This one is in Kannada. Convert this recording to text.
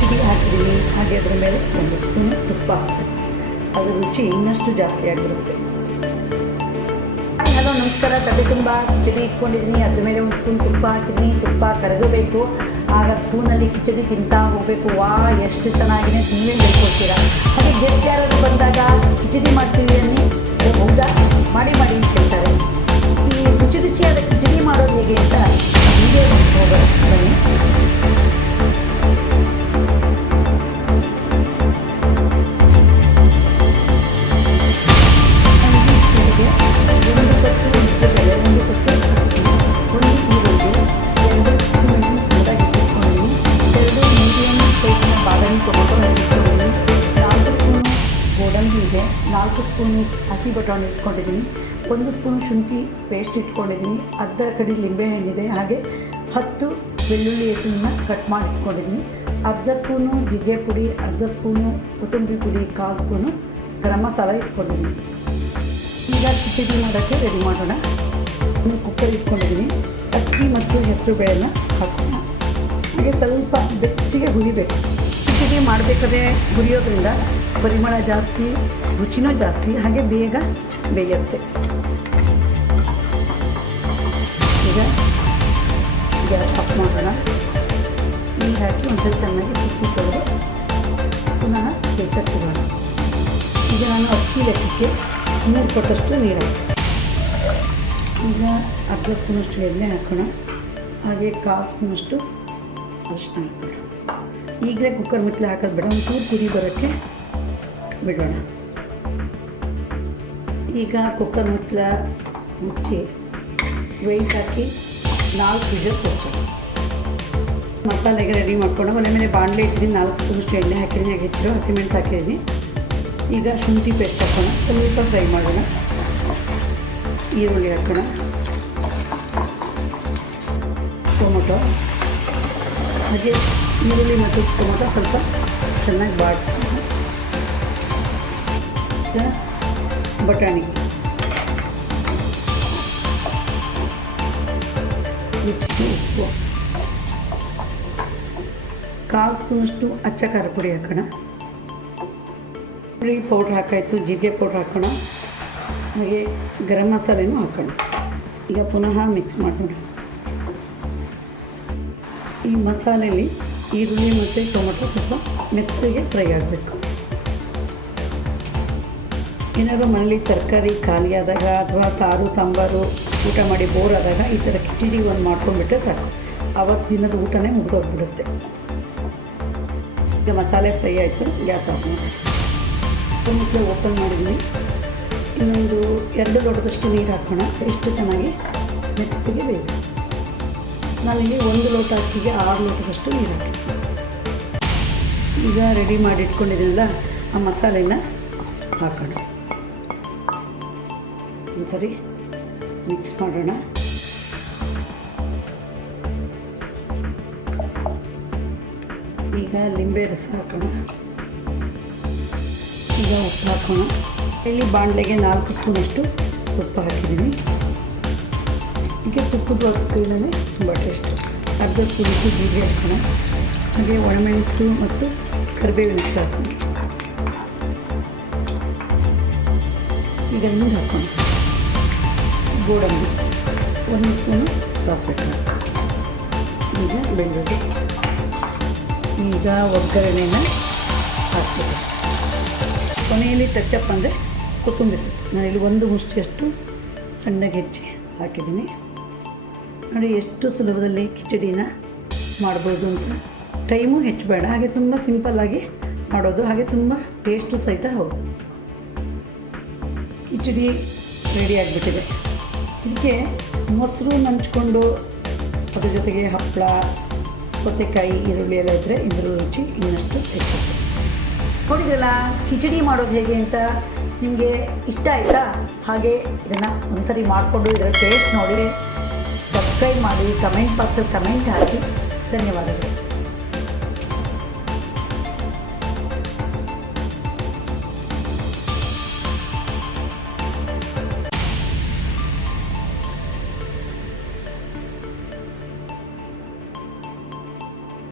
ಕಿಚಡಿ ಹಾಕಿದ್ದೀನಿ ಹಾಗೆ ಅದರ ಮೇಲೆ ಒಂದು ಸ್ಪೂನ್ ತುಪ್ಪ. ಅದರ ರುಚಿ ಇನ್ನಷ್ಟು ಜಾಸ್ತಿ ಆಗಿರುತ್ತೆ. ಹಲೋ ನಮಸ್ಕಾರ. ತಲೆ ತುಂಬ ಕಿಚಡಿ ಇಟ್ಕೊಂಡಿದ್ದೀನಿ. ಅದ್ರ ಮೇಲೆ ಒಂದು ಸ್ಪೂನ್ ತುಪ್ಪ ಹಾಕಿದ್ದೀನಿ. ತುಪ್ಪ ಕರಗಬೇಕು. ಆಗ ಸ್ಪೂನಲ್ಲಿ ಕಿಚಡಿ ತಿಂತಾ ಹೋಗಬೇಕು. ವಾ ಎಷ್ಟು ಚೆನ್ನಾಗಿದೆ. ನೀವೇ ಹೇಳ್ಕೊಡ್ತೀರಾ ಹಾಗೆ ಗೆಸ್ಟ್ ಯಾರಾದ್ರು ಬಂದಾಗ ಕಿಚಡಿ ಮಾಡ್ತೀವಿ "ಓ, ಹೌದಾ? ಮಾಡಿ ಮಾಡಿ ಅಂತ ಹೇಳ್ತಾರೆ. ಈ ರುಚಿ ರುಚಿಯಾದ ಕಿಚಡಿ ಮಾಡೋದು ಹೇಗೆ ಅಂತ ವಿಡಿಯೋ ಇದೆ. ನಾಲ್ಕು ಸ್ಪೂನು ಹಸಿ ಬಟಾಣಿ ಇಟ್ಕೊಂಡಿದ್ದೀನಿ. ಒಂದು ಸ್ಪೂನು ಶುಂಠಿ ಪೇಸ್ಟ್ ಇಟ್ಕೊಂಡಿದ್ದೀನಿ. ಅರ್ಧ ಕಡಿ ಲಿಂಬೆಹಣ್ಣಿದೆ ಹಾಗೆ ಹತ್ತು ಬೆಳ್ಳುಳ್ಳಿ ಹೆಸರನ್ನ ಕಟ್ ಮಾಡಿ ಇಟ್ಕೊಂಡಿದ್ದೀನಿ ಅರ್ಧ ಸ್ಪೂನು ಜಿಗೆ ಪುಡಿ, ಅರ್ಧ ಸ್ಪೂನು ಕೊತ್ತಂಬರಿ ಪುಡಿ, ಕಾಲು ಸ್ಪೂನು ಗರಂ ಮಸಾಲ ಇಟ್ಕೊಂಡಿದ್ದೀನಿ. ಈಗ ಕಿಚಡಿ ಮಾಡೋಕ್ಕೆ ರೆಡಿ ಮಾಡೋಣ. ಕುಕ್ಕರ್ ಇಟ್ಕೊಂಡಿದ್ದೀನಿ. ಅಕ್ಕಿ ಮತ್ತು ಹೆಸರು ಬೇಳೆನ ಹಾಕೋಣ. ಹಾಗೆ ಸ್ವಲ್ಪ ಬೆಚ್ಚಗೆ ಹುರಿಬೇಕು. ಕಿಚಡಿ ಮಾಡಬೇಕಾದ್ರೆ ಹುರಿಯೋದ್ರಿಂದ ಪರಿಮಳ ಜಾಸ್ತಿ, ರುಚಿನೂ ಜಾಸ್ತಿ, ಹಾಗೆ ಬೇಗ ಬೇಯುತ್ತೆ. ಈಗ ಗ್ಯಾಸ್ ಆಫ್ ಮಾಡೋಣ. ನೀರು ಹಾಕಿ ಒಂದ್ಸಲ ಚೆನ್ನಾಗಿ ತಿಕ್ಕಿ ತೊಳೆದು ಪುನಃ ಬೇಯಿಸಕ್ಕೆ ಇಡೋಣ ಈಗ ನಾನು ಅಕ್ಕಿ ಲೆಕ್ಕಕ್ಕೆ ಮೂರು ಕೊಟ್ಟಷ್ಟು ನೀರು ಈಗ ಅರ್ಧ ಸ್ಪೂನಷ್ಟು ಎಣ್ಣೆ ಹಾಕೋಣ. ಹಾಗೆ ಕಾಲು ಸ್ಪೂನಷ್ಟು ಅರಿಶಿನ ಹಾಕೋಣ. ಈಗಲೇ ಕುಕ್ಕರ್ ಮಿಟ್ಲೆ ಹಾಕೋದು ಬೇಡ. ಒಂಚೂರು ಕುದಿ ಬರೋಕ್ಕೆ ಬಿಡೋಣ. ಈಗ ಕುಕ್ಕರ್ ಮುಟ್ಲ ಮುಚ್ಚಿ ವೆಯ್ಟ್ ಹಾಕಿ ನಾಲ್ಕು ವಿಷಲ್ ಕೊಚ್ಚೋಣ ಮಸಾಲೆಗೆ ರೆಡಿ ಮಾಡ್ಕೊಂಡು, ಒಲೆ ಮೇಲೆ ಬಾಣಲೆ ಇಟ್ಟಿದ್ದೀನಿ, ನಾಲ್ಕು ಸ್ಪೂನಷ್ಟು ಎಣ್ಣೆ ಹಾಕಿದ್ದೀನಿ, ಹಾಗೆ ಹೆಚ್ಚು ಹಸಿಮೆಣಸು ಹಾಕಿದ್ದೀನಿ. ಈಗ ಶುಂಠಿ ಪೇಸ್ಟ್ ಹಾಕೋಣ. ಸ್ವಲ್ಪ ಫ್ರೈ ಮಾಡೋಣ. ಈರುಳ್ಳಿ ಹಾಕೋಣ. ಟೊಮೊಟೊ. ಹಾಗೆ ಈರುಳ್ಳಿ ಮತ್ತು ಟೊಮೊಟೊ ಸ್ವಲ್ಪ ಚೆನ್ನಾಗಿ ಬಾಡಿಸಿ. ಬಟಾಣಿ. ಉಪ್ಪು. ಕಾಲು ಸ್ಪೂನಷ್ಟು ಅಚ್ಚ ಖಾರ ಪುಡಿ ಹಾಕೋಣ. ಪುಡಿ ಪೌಡ್ರ್ ಹಾಕಾಯಿತು, ಜೀರಿಗೆ ಪೌಡ್ರ್ ಹಾಕೋಣ. ಹಾಗೆ ಗರಂ ಮಸಾಲೆನೂ ಹಾಕೋಣ. ಈಗ ಪುನಃ ಮಿಕ್ಸ್ ಮಾಡೋಣ. ಈ ಮಸಾಲೆಯಲ್ಲಿ ಈರುಳ್ಳಿ ಮತ್ತು ಟೊಮೊಟೊ ಸ್ವಲ್ಪ ಮೆತ್ತಗೆ ಫ್ರೈ ಆಗಬೇಕು. ಏನಾದರೂ ಮನೇಲಿ ತರಕಾರಿ ಖಾಲಿ ಆದಾಗ ಅಥವಾ ಸಾರು, ಸಾಂಬಾರು, ಊಟ ಮಾಡಿ ಬೋರ್ ಆದಾಗ ಈ ಥರ ಕಿಚಡಿ ಒಂದು ಮಾಡ್ಕೊಂಡ್ಬಿಟ್ರೆ ಸಾಕು. ಅವತ್ತು ದಿನದ ಊಟನೇ ಮುಗಿದೋಗ್ಬಿಡುತ್ತೆ. ಈಗ ಮಸಾಲೆ ಫ್ರೈ ಆಯಿತು, ಗ್ಯಾಸ್ ಆಫ್ ಮಾಡಿ. ಓಪನ್ ಮಾಡಿದ್ವಿ. ಇನ್ನೊಂದು ಎರಡು ಲೋಟದಷ್ಟು ನೀರು ಹಾಕೋಣ. ಎಷ್ಟು ಚೆನ್ನಾಗಿ ಮೆತ್ತಗೆ ಬೇಕು ನಾನಿಲ್ಲಿ ಒಂದು ಲೋಟ ಅಕ್ಕಿಗೆ ಆರು ಲೋಟದಷ್ಟು ನೀರು ಈಗ ರೆಡಿ ಮಾಡಿ ಇಟ್ಕೊಂಡಿದ್ದೀನಲ್ಲ, ಆ ಮಸಾಲೆನ ಹಾಕೋಣ. ಒಂದ್ಸರಿ ಮಿಕ್ಸ್ ಮಾಡೋಣ. ಈಗ ಲಿಂಬೆ ರಸ ಹಾಕೋಣ. ಈಗ ಉಪ್ಪು ಹಾಕೋಣ. ಇಲ್ಲಿ ಬಾಣಲೆಗೆ ನಾಲ್ಕು ಸ್ಪೂನಷ್ಟು ಉಪ್ಪು ಹಾಕಿದ್ದೀನಿ. ಈಗ ತುಪ್ಪದ ಒಟ್ಟಿನಲ್ಲಿ ತುಂಬ ಟೇಸ್ಟು ಅರ್ಧ ಸ್ಪೂನಷ್ಟು ಜೀರಿಗೆ ಹಾಕೋಣ ಹಾಗೆ ಒಣಮೆಣಸು ಮತ್ತು ಕರಿಬೇವಿನ ಹಾಕೋಣ ಈಗ ನೀರು ಹಾಕೋಣ ಗೋಡಂಬಿ. ಒಂದು ಸ್ಪೂನು ಸಾಸಿವೆ ಈಗ ಬೆಳ್ಳುಳ್ಳಿ. ಈಗ ಒಗ್ಗರಣೆನ ಹಾಕ್ಬೇಕು. ಕೊನೆಯಲ್ಲಿ ಟಚಪ್ ಅಂದರೆ ಕೊತ್ತಂಬರಿ ಸೊಪ್ಪು. ನಾನಿಲ್ಲಿ ಒಂದು ಮುಷ್ಟಿಯಷ್ಟು ಸಣ್ಣಗೆ ಹೆಚ್ಚಿ ಹಾಕಿದ್ದೀನಿ. ನೋಡಿ, ಎಷ್ಟು ಸುಲಭದಲ್ಲಿ ಕಿಚಡಿನ ಮಾಡ್ಬೋದು ಅಂತ. ಟೈಮು ಹೆಚ್ಚು ಬೇಡ. ಹಾಗೆ ತುಂಬ ಸಿಂಪಲ್ಲಾಗಿ ಮಾಡೋದು. ಹಾಗೆ ತುಂಬ ಟೇಸ್ಟು ಸಹಿತ ಹೌದು. ಕಿಚಡಿ ರೆಡಿ ಆಗಿಬಿಟ್ಟಿದೆ. ಇದಕ್ಕೆ ಮೊಸರು ನಂಚ್ಕೊಂಡು ಅದ್ರ ಜೊತೆಗೆ ಹಪ್ಪಳ, ಸೌತೆಕಾಯಿ, ಈರುಳ್ಳಿ ಎಲ್ಲ ಇದ್ದರೆ ಇದ್ರ ರುಚಿ ಇನ್ನಷ್ಟು ಹೆಚ್ಚುತ್ತೆ ನೋಡಿದ್ರಲ್ಲ, ಕಿಚಡಿ ಮಾಡೋದು ಹೇಗೆ ಅಂತ ನಿಮಗೆ ಇಷ್ಟ ಆಯಿತಾ? ಹಾಗೆ ಇದನ್ನು ಒಂದ್ಸರಿ ಮಾಡಿಕೊಂಡು ಇದರ ಟೇಸ್ಟ್ ನೋಡಿ. ಸಬ್ಸ್ಕ್ರೈಬ್ ಮಾಡಿ ಕಮೆಂಟ್ ಬಾಕ್ಸಲ್ಲಿ ಕಮೆಂಟ್ ಹಾಕಿ. ಧನ್ಯವಾದಗಳು.